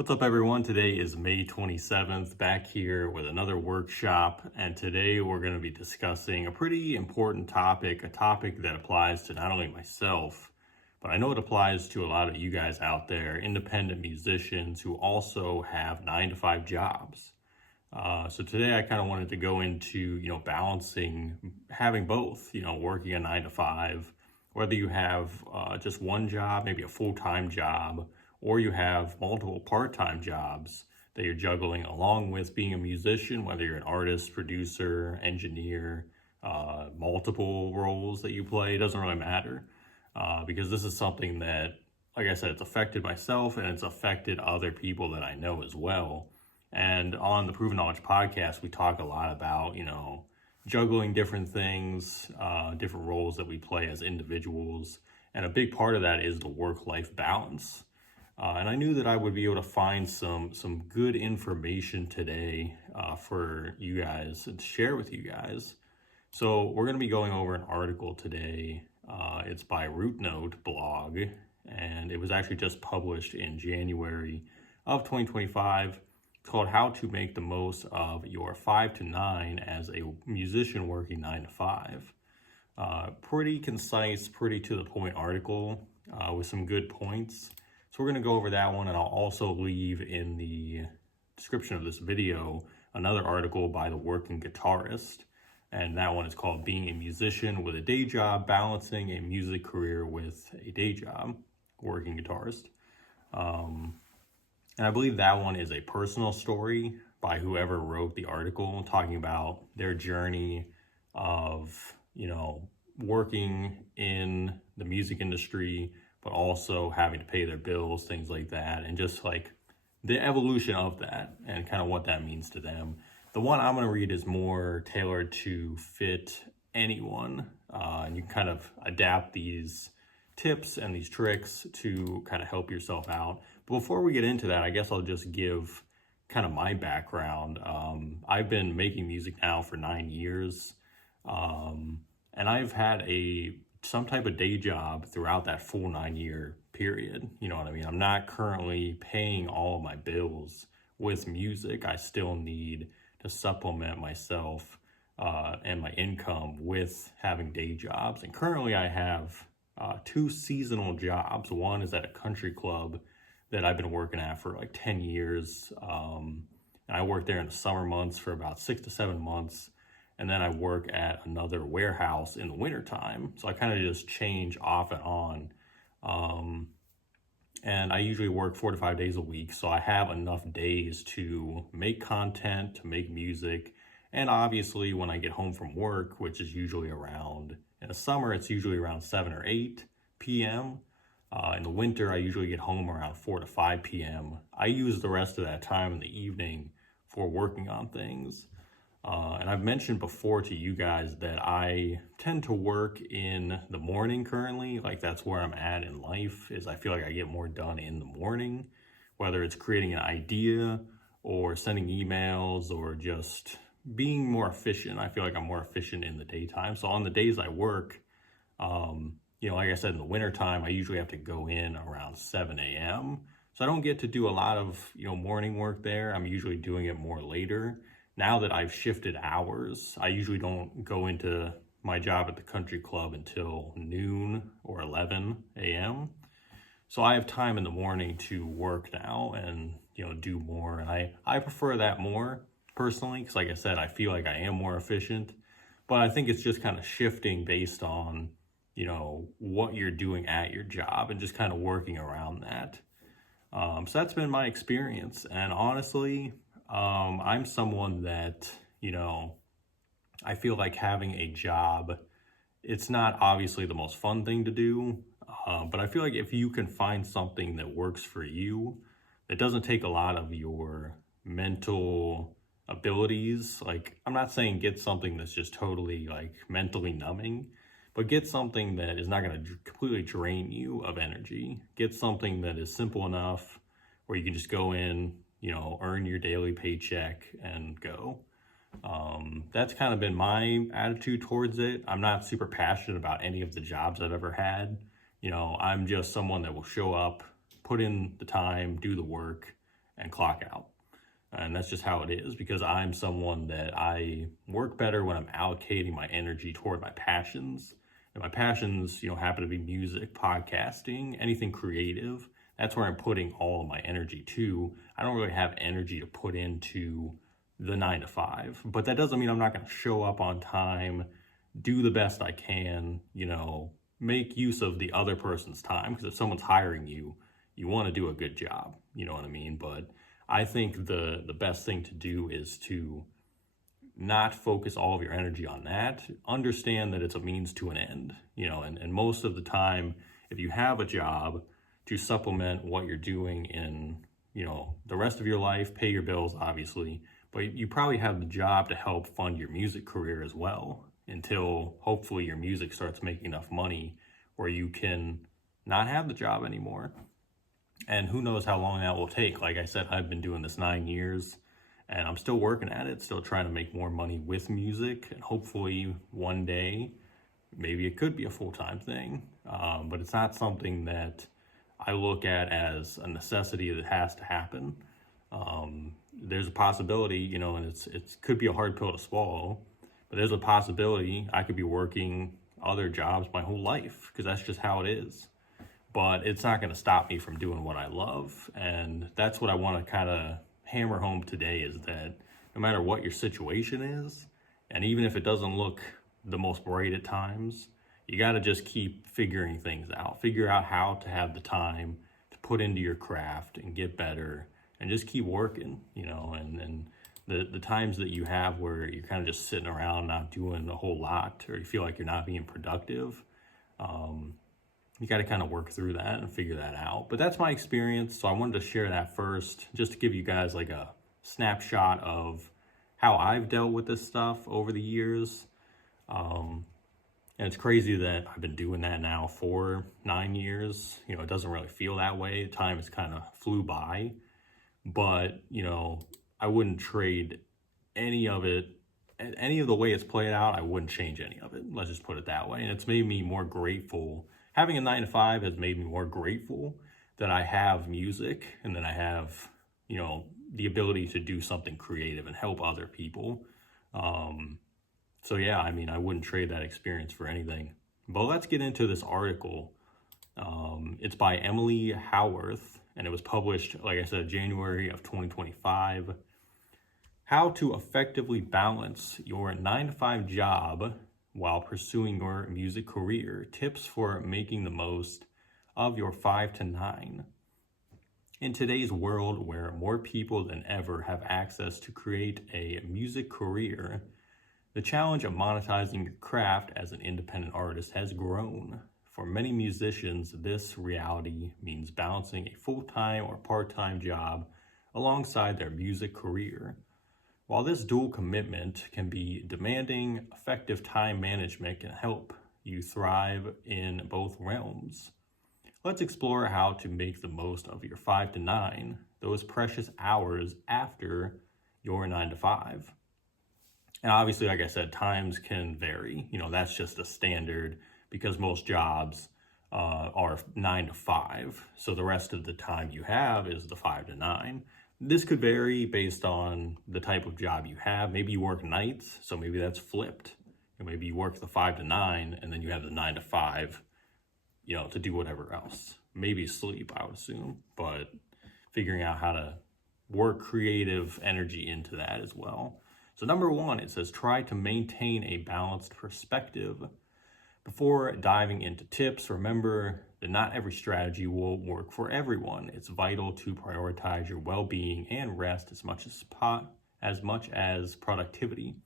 What's up, everyone? Today is May 27th, back here with another workshop, and today we're going to be discussing a pretty important topic, a topic that applies to not only myself, but I know it applies to a lot of you guys out there, independent musicians who also have 9-to-5 jobs. So today I kind of wanted to go into, balancing, having both, working a 9-to-5, whether you have just one job, maybe a full-time job, or you have multiple part-time jobs that you're juggling along with being a musician, whether you're an artist, producer, engineer, multiple roles that you play, it doesn't really matter. Because this is something that, like I said, it's affected myself and it's affected other people that I know as well. And on the Proven Knowledge podcast, we talk a lot about, juggling different things, different roles that we play as individuals. And a big part of that is the work-life balance. And I knew that I would be able to find some good information today for you guys and share with you guys. So we're going to be going over an article today. It's by RootNote blog, and it was actually just published in January of 2025. It's called How to Make the Most of Your 5 to 9 as a Musician Working 9 to 5. Pretty concise, pretty to the point article with some good points. So we're going to go over that one, and I'll also leave in the description of this video another article by the Working Guitarist, and that one is called Being a Musician with a Day Job, Balancing a Music Career with a Day Job, Working Guitarist. And I believe that one is a personal story by whoever wrote the article, talking about their journey of, working in the music industry, but also having to pay their bills, things like that, and just like the evolution of that and kind of what that means to them. The one I'm going to read is more tailored to fit anyone, and you can kind of adapt these tips and these tricks to kind of help yourself out. But before we get into that, I guess I'll just give kind of my background. I've been making music now for 9 years, and I've had some type of day job throughout that full 9-year period. You know what I mean? I'm not currently paying all of my bills with music. I still need to supplement myself and my income with having day jobs. And currently I have 2 seasonal jobs. One is at a country club that I've been working at for like 10 years. And I work there in the summer months for about 6 to 7 months. And then I work at another warehouse in the wintertime. So I kind of just change off and on. And I usually work 4 to 5 days a week. So I have enough days to make content, to make music. And obviously when I get home from work, which is usually around, in the summer, it's usually around 7 or 8 p.m. In the winter, I usually get home around 4 to 5 p.m. I use the rest of that time in the evening for working on things. And I've mentioned before to you guys that I tend to work in the morning currently. Like that's where I'm at in life, is I feel like I get more done in the morning, whether it's creating an idea or sending emails or just being more efficient. I feel like I'm more efficient in the daytime. So on the days I work, like I said, in the wintertime, I usually have to go in around 7 a.m. So I don't get to do a lot of, morning work there. I'm usually doing it more later. Now that I've shifted hours, I usually don't go into my job at the country club until noon or 11 a.m. So I have time in the morning to work now and, do more. And I prefer that more personally, because like I said, I feel like I am more efficient. But I think it's just kind of shifting based on, what you're doing at your job and just kind of working around that. So that's been my experience. And honestly, I'm someone that, I feel like having a job, it's not obviously the most fun thing to do, but I feel like if you can find something that works for you, that doesn't take a lot of your mental abilities, like I'm not saying get something that's just totally like mentally numbing, but get something that is not going to completely drain you of energy. Get something that is simple enough where you can just go in, earn your daily paycheck and go. That's kind of been my attitude towards it. I'm not super passionate about any of the jobs I've ever had. I'm just someone that will show up, put in the time, do the work, and clock out. And that's just how it is, because I'm someone that I work better when I'm allocating my energy toward my passions. And my passions, happen to be music, podcasting, anything creative. That's where I'm putting all of my energy to. I don't really have energy to put into the 9 to 5, but that doesn't mean I'm not going to show up on time, do the best I can, make use of the other person's time. Because if someone's hiring you, you want to do a good job, you know what I mean? But I think the best thing to do is to not focus all of your energy on that. Understand that it's a means to an end, and most of the time, if you have a job to supplement what you're doing in, the rest of your life, pay your bills, obviously, but you probably have the job to help fund your music career as well, until hopefully your music starts making enough money where you can not have the job anymore. And who knows how long that will take. Like I said, I've been doing this 9 years and I'm still working at it, still trying to make more money with music. And hopefully one day, maybe it could be a full-time thing. But it's not something that I look at as a necessity that has to happen. There's a possibility, and it could be a hard pill to swallow, but there's a possibility I could be working other jobs my whole life, because that's just how it is. But it's not going to stop me from doing what I love. And that's what I want to kind of hammer home today, is that no matter what your situation is, and even if it doesn't look the most bright at times, you got to just keep figuring things out. Figure out how to have the time to put into your craft and get better, and just keep working, and the times that you have where you're kind of just sitting around not doing a whole lot, or you feel like you're not being productive, you got to kind of work through that and figure that out. But that's my experience, so I wanted to share that first, just to give you guys like a snapshot of how I've dealt with this stuff over the years. And it's crazy that I've been doing that now for 9 years. It doesn't really feel that way. Time has kind of flew by. But, I wouldn't trade any of it, any of the way it's played out. I wouldn't change any of it. Let's just put it that way. And it's made me more grateful. Having a 9 to 5 has made me more grateful that I have music, and that I have, the ability to do something creative and help other people. So yeah, I wouldn't trade that experience for anything. But let's get into this article. It's by Emily Howarth, and it was published, like I said, January of 2025. How to effectively balance your 9 to 5 job while pursuing your music career. Tips for making the most of your 5 to 9. In today's world, where more people than ever have access to create a music career, the challenge of monetizing your craft as an independent artist has grown. For many musicians, this reality means balancing a full-time or part-time job alongside their music career. While this dual commitment can be demanding, effective time management can help you thrive in both realms. Let's explore how to make the most of your 5 to 9, those precious hours after your 9 to 5. And obviously, like I said, times can vary. That's just a standard, because most jobs are 9 to 5. So the rest of the time you have is the 5 to 9. This could vary based on the type of job you have. Maybe you work nights, so maybe that's flipped. Maybe you work the 5 to 9, and then you have the 9 to 5, to do whatever else. Maybe sleep, I would assume, but figuring out how to work creative energy into that as well. So number 1, it says, try to maintain a balanced perspective. Before diving into tips, remember that not every strategy will work for everyone. It's vital to prioritize your well-being and rest as much as productivity.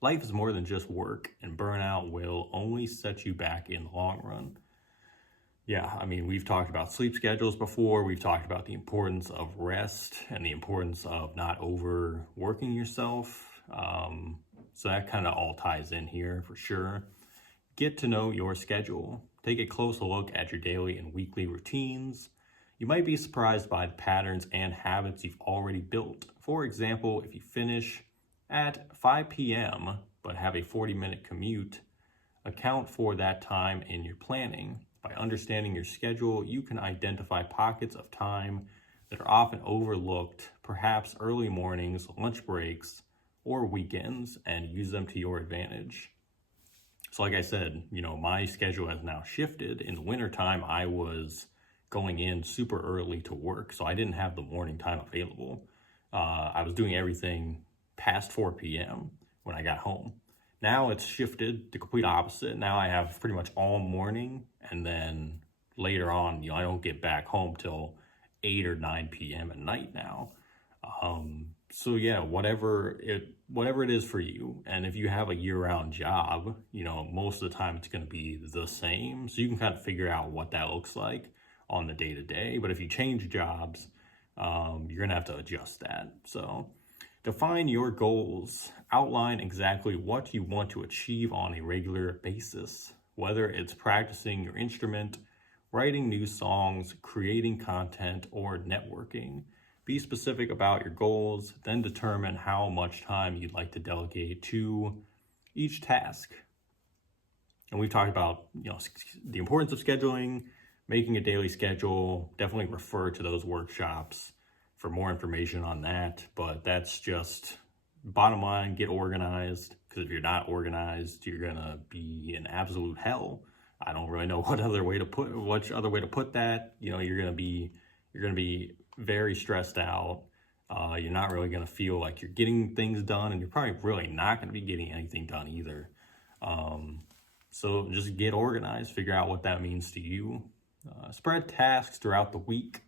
Life is more than just work, and burnout will only set you back in the long run. Yeah, we've talked about sleep schedules before. We've talked about the importance of rest and the importance of not overworking yourself. So that kind of all ties in here for sure. Get to know your schedule. Take a close look at your daily and weekly routines. You might be surprised by the patterns and habits you've already built. For example, if you finish at 5 p.m. but have a 40-minute commute, account for that time in your planning. By understanding your schedule, you can identify pockets of time that are often overlooked, perhaps early mornings, lunch breaks, or weekends, and use them to your advantage. So like I said, my schedule has now shifted. In the wintertime, I was going in super early to work, so I didn't have the morning time available. I was doing everything past 4 p.m. when I got home. Now it's shifted the complete opposite. Now I have pretty much all morning, and then later on, I don't get back home till 8 or 9 p.m. at night now. So yeah, whatever it is for you. And if you have a year-round job, most of the time it's going to be the same. So you can kind of figure out what that looks like on the day-to-day. But if you change jobs, you're going to have to adjust that. So define your goals. Outline exactly what you want to achieve on a regular basis, whether it's practicing your instrument, writing new songs, creating content, or networking. Be specific about your goals, then determine how much time you'd like to delegate to each task. And we've talked about, the importance of scheduling, making a daily schedule. Definitely refer to those workshops for more information on that. But that's just bottom line, get organized. Because if you're not organized, you're gonna be in absolute hell. I don't really know what other way to put that. You're gonna be very stressed out. You're not really gonna feel like you're getting things done, and you're probably really not gonna be getting anything done either. So just get organized, figure out what that means to you. Spread tasks throughout the week.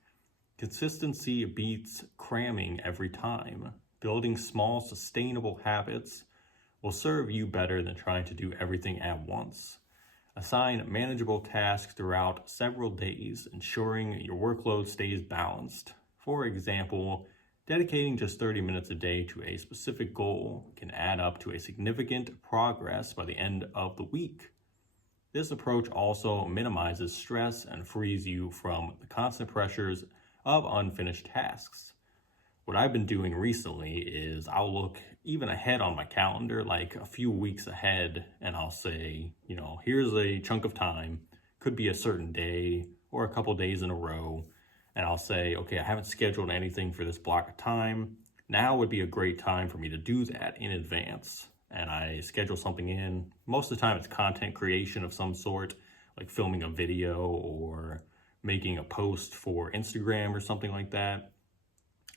Consistency beats cramming every time. Building small, sustainable habits will serve you better than trying to do everything at once. Assign manageable tasks throughout several days, ensuring your workload stays balanced. For example, dedicating just 30 minutes a day to a specific goal can add up to a significant progress by the end of the week. This approach also minimizes stress and frees you from the constant pressures of unfinished tasks. What I've been doing recently is I'll look even ahead on my calendar, like a few weeks ahead, and I'll say, here's a chunk of time, could be a certain day or a couple days in a row, and I'll say, okay, I haven't scheduled anything for this block of time. Now would be a great time for me to do that in advance. And I schedule something in. Most of the time it's content creation of some sort, like filming a video or making a post for Instagram or something like that.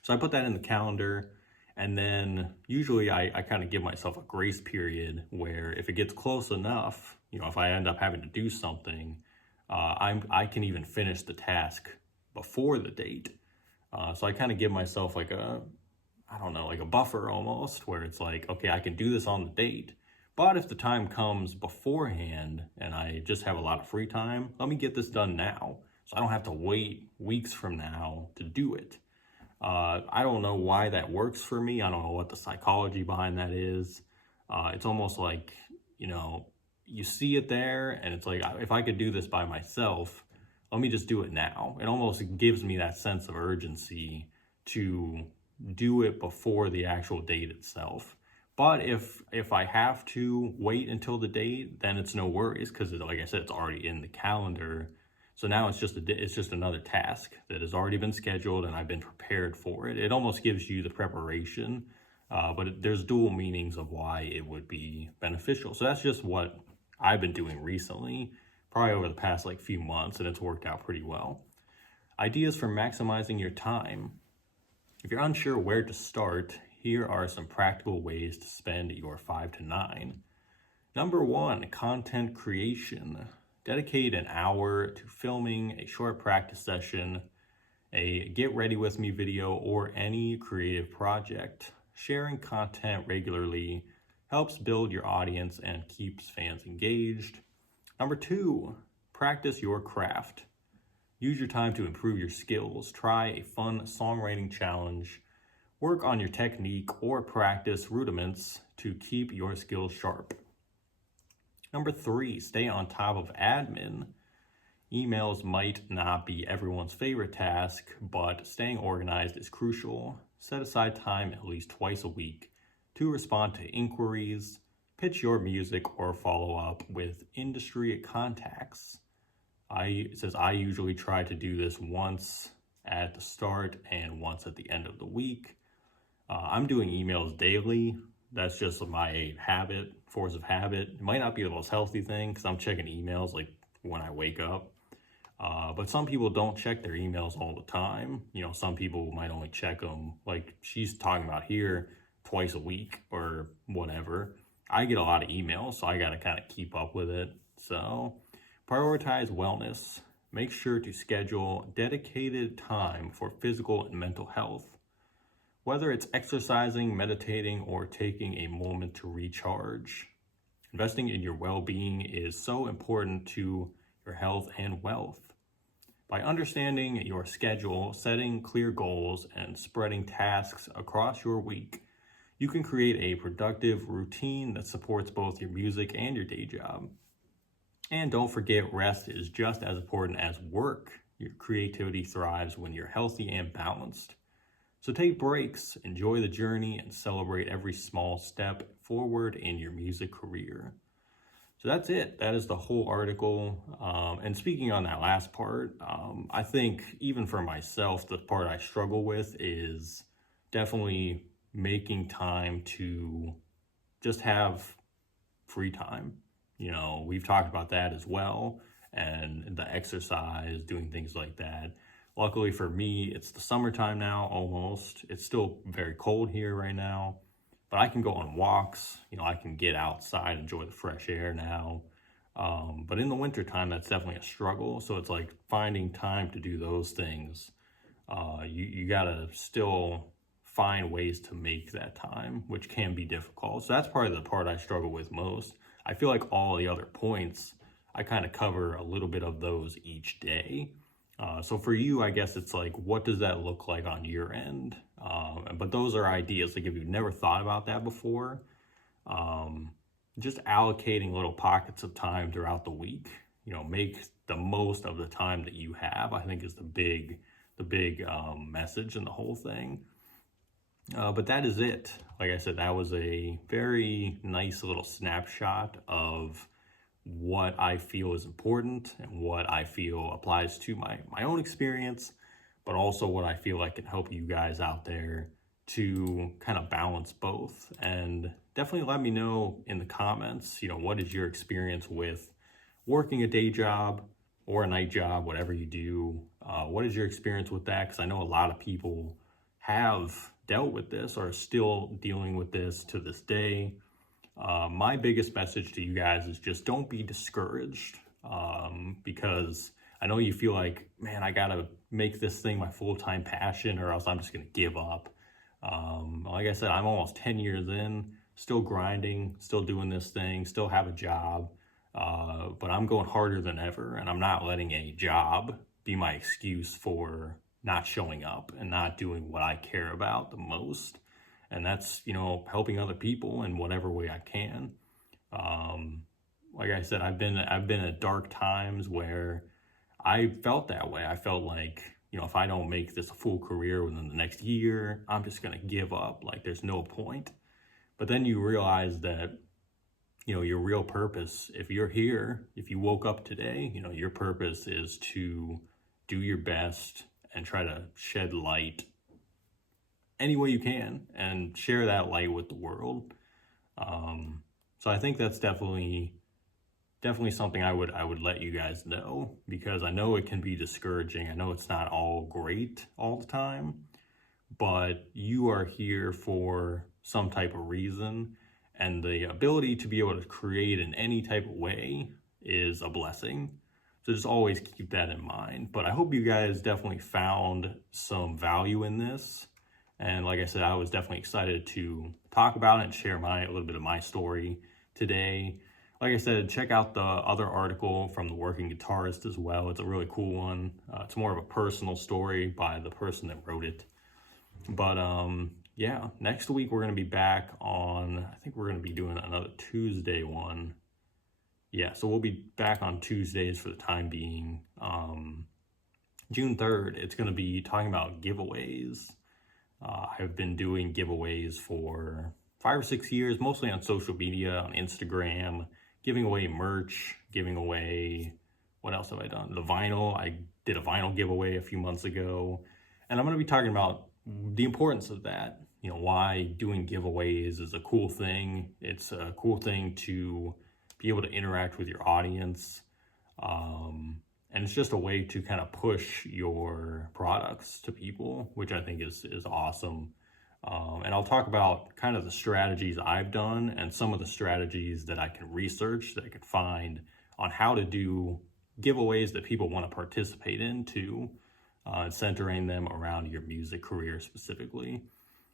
So I put that in the calendar, and then usually I kind of give myself a grace period where if it gets close enough, if I end up having to do something, I can even finish the task before the date. So I kind of give myself like a buffer almost, where it's like, okay, I can do this on the date, but if the time comes beforehand and I just have a lot of free time, let me get this done now, so I don't have to wait weeks from now to do it. I don't know why that works for me. I don't know what the psychology behind that is. It's almost like, you see it there and it's like, if I could do this by myself, let me just do it now. It almost gives me that sense of urgency to do it before the actual date itself. But if I have to wait until the date, then it's no worries, because like I said, it's already in the calendar. So now it's just another task that has already been scheduled and I've been prepared for it. It almost gives you the preparation, but there's dual meanings of why it would be beneficial. So that's just what I've been doing recently, probably over the past few months, and it's worked out pretty well. Ideas for maximizing your time. If you're unsure where to start, here are some practical ways to spend your 5 to 9. Number 1, content creation. Dedicate an hour to filming a short practice session, a get ready with me video, or any creative project. Sharing content regularly helps build your audience and keeps fans engaged. Number 2, practice your craft. Use your time to improve your skills. Try a fun songwriting challenge. Work on your technique or practice rudiments to keep your skills sharp. Number 3, stay on top of admin. Emails might not be everyone's favorite task, but staying organized is crucial. Set aside time at least twice a week to respond to inquiries, pitch your music, or follow up with industry contacts. It says I usually try to do this once at the start and once at the end of the week. I'm doing emails daily. That's just my habit, force of habit. It might not be the most healthy thing because I'm checking emails like when I wake up. But some people don't check their emails all the time. Some people might only check them, like she's talking about here, twice a week or whatever. I get a lot of emails, so I got to kind of keep up with it. So prioritize wellness. Make sure to schedule dedicated time for physical and mental health. Whether it's exercising, meditating, or taking a moment to recharge, investing in your well-being is so important to your health and wealth. By understanding your schedule, setting clear goals, and spreading tasks across your week, you can create a productive routine that supports both your music and your day job. And don't forget, rest is just as important as work. Your creativity thrives when you're healthy and balanced. So take breaks, enjoy the journey, and celebrate every small step forward in your music career. So that's it. That is the whole article. And speaking on that last part, I think even for myself, the part I struggle with is definitely making time to just have free time. We've talked about that as well, and the exercise, doing things like that. Luckily for me, it's the summertime now, almost. It's still very cold here right now, but I can go on walks. I can get outside, enjoy the fresh air now. But in the wintertime, that's definitely a struggle. So it's like finding time to do those things. You gotta still find ways to make that time, which can be difficult. So that's probably the part I struggle with most. I feel like all the other points, I kind of cover a little bit of those each day. So for you, I guess it's like, what does that look like on your end? But those are ideas. Like if you've never thought about that before, just allocating little pockets of time throughout the week, make the most of the time that you have, I think is the big message in the whole thing. But that is it. Like I said, that was a very nice little snapshot of what I feel is important and what I feel applies to my own experience, but also what I feel like can help you guys out there to kind of balance both. And definitely let me know in the comments, what is your experience with working a day job or a night job, whatever you do. What is your experience with that? Because I know a lot of people have dealt with this or are still dealing with this to this day. My biggest message to you guys is just don't be discouraged, because I know you feel like, man, I gotta make this thing my full-time passion or else I'm just gonna give up. Like I said, I'm almost 10 years in, still grinding, still doing this thing, still have a job, but I'm going harder than ever, and I'm not letting a job be my excuse for not showing up and not doing what I care about the most. And that's, helping other people in whatever way I can. Like I said, I've been at dark times where I felt that way. I felt like, if I don't make this a full career within the next year, I'm just going to give up. Like there's no point. But then you realize that, your real purpose, if you're here, if you woke up today, your purpose is to do your best and try to shed light any way you can and share that light with the world. So I think that's definitely something I would let you guys know, because I know it can be discouraging. I know it's not all great all the time, but you are here for some type of reason, and the ability to be able to create in any type of way is a blessing. So just always keep that in mind. But I hope you guys definitely found some value in this. And like I said, I was definitely excited to talk about it and share a little bit of my story today. Like I said, check out the other article from The Working Guitarist as well. It's a really cool one. It's more of a personal story by the person that wrote it. But yeah, next week we're going to be back on, I think we're going to be doing another Tuesday one. Yeah, so we'll be back on Tuesdays for the time being. June 3rd, it's going to be talking about giveaways. I've been doing giveaways for 5 or 6 years, mostly on social media, on Instagram, giving away merch, giving away, what else have I done? The vinyl, I did a vinyl giveaway a few months ago. And I'm going to be talking about the importance of that. You know, why doing giveaways is a cool thing. It's a cool thing to be able to interact with your audience. And it's just a way to kind of push your products to people, which I think is awesome. And I'll talk about kind of the strategies I've done and some of the strategies that I can research, that I can find on how to do giveaways that people want to participate in too, centering them around your music career specifically.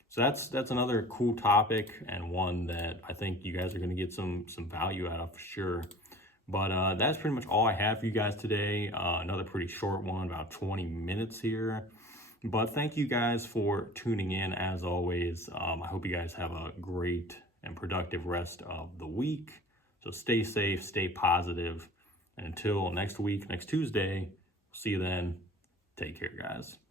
So that's another cool topic, and one that I think you guys are going to get some value out of for sure. But that's pretty much all I have for you guys today. Another pretty short one, about 20 minutes here. But thank you guys for tuning in as always. I hope you guys have a great and productive rest of the week. So stay safe, stay positive. And until next week, next Tuesday, see you then. Take care, guys.